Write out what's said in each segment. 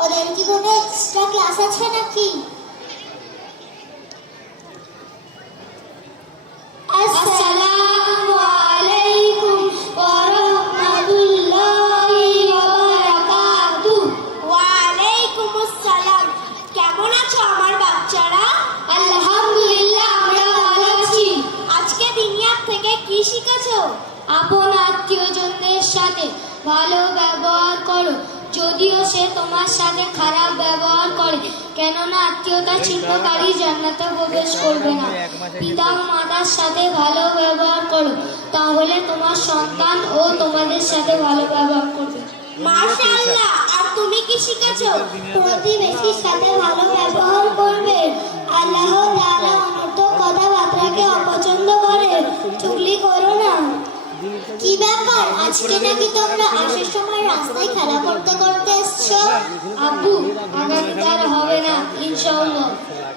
ওদের কি কোনো এক্সট্রা ক্লাস আছে নাকি? আসসালামু আলাইকুম ওয়া রাহমাতুল্লাহি ওয়া বারাকাতুহু। ওয়া আলাইকুমুস সালাম। কেমন আছো আমার বাচ্চারা? আলহামদুলিল্লাহ, আমরা ভালো আছি। আজকে দুনিয়া থেকে কি শিখেছো? আপন আত্মীয়জনদের সাথে ভালো ব্যবহার করো, যদিও সে তোমার সাথে খারাপ ব্যবহার করে, কেননা আত্মীয়তা ছিন্নকারী জান্নাতে প্রবেশ করবে না। পিতা ও মাতার সাথে ভালো ব্যবহার করো, তাহলে তোমার সন্তান ও তোমাদের সাথে ভালো ব্যবহার করবে। মাশাআল্লাহ। আর তুমি কি শিখেছো? প্রতিবেশীর সাথে ভালো ব্যবহার করবে। আল্লাহ তাআলা অনর্থক কথাবার্তাকে অপছন্দ করে, চুগলি করো না। কি ব্যাপার, আজকে নাকি তোমরা আসার সময় রাস্তায় খেলা করতে করতে এসছো? আব্বু, আগামীকাল হবে না ইনশাআল্লাহ।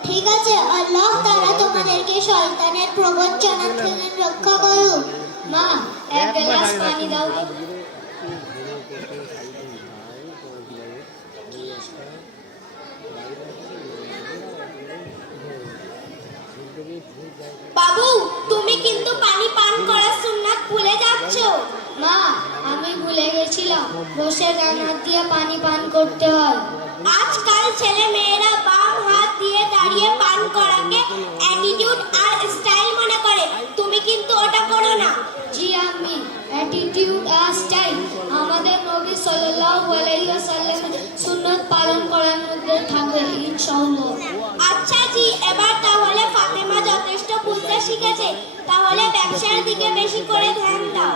ঠিক আছে, আল্লাহ তাআলা তোমাদেরকে শয়তানের প্রবঞ্চনা থেকে রক্ষা করুন। মা, এক গ্লাস পানি দাও। বাবু, তুমি কিন্তু পানি পান করার সুন্নাত ভুলে যাচ্ছ। মা, আমি ভুলে গেছিলাম, বসে ডান হাত দিয়ে পানি পান করতে হয়। আজকাল ছেলে মেয়েরা বাম হাত দিয়ে দাঁড়িয়ে পান করাকে অ্যাটিটিউড আর স্টাইল মনে করে। তুমি কিন্তু ওটা করো না। জি আম্মি, অ্যাটিটিউড আর স্টাইল আমাদের নবী সাল্লাল্লাহু আলাইহি ওয়াসাল্লামের সুন্নাত পালন করার মধ্যে থাকবে ইনশাআল্লাহ। আচ্ছা জি, এবার তাহলে ফাতেমা যথেষ্ট বুঝতে শিখেছে, তাহলে ব্যবসার দিকে বেশি করে ধ্যান দাও।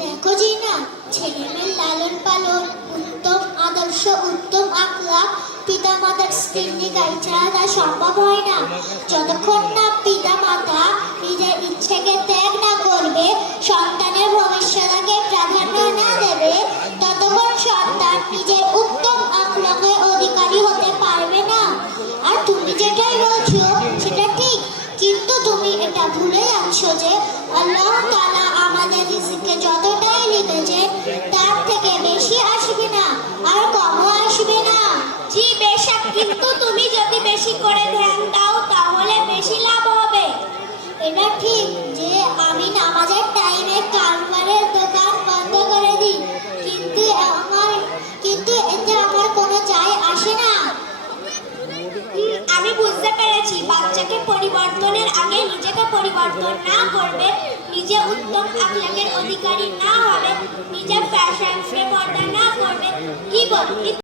দেখো জি না, ছেলেমেয়ের লালন পালন, উত্তম আদর্শ, উত্তম আখলাক পিতা মাতার স্কিল্লি গাইড ছাড়া তা সম্ভব হয় না। যতক্ষণ না পিতা মাতা নিজের ইচ্ছেকে ত্যাগ না করবে, সন্তানের ভবিষ্যৎকে প্রাধান্য না দেবে, ততক্ষণ সন্তান নিজের উত্তম আখলাকের অধিকারী হতে পারবে না। আর তুমি যেটাই বলছো সেটা ঠিক, কিন্তু তুমি এটা ভুলে যাচ্ছ যে আল্লাহ তাআলা আমাদের রিজিকে যতটাই লিখেছে তার থেকে বেশি আসবে না, আর কমও আসবে না। জি বেশক, কিন্তু তুমি যদি বেশি করে ধ্যান দাও তাহলে বেশি লাভ হবে। এটা ঠিক যে আমি নামাজের টাইমে কারবারের দোকান বন্ধ করে দিই, কিন্তু এতে আমার কোনো যায় আসে না। আমি বুঝতে পেরেছি, বাচ্চাকে পরিবর্তনের আগে নিজেকে পরিবর্তন না করবে, নিজে উত্তম আখলাকের অধিকারী না হবে, নিজের ফ্যাশনকে পর্দা না করবে, কি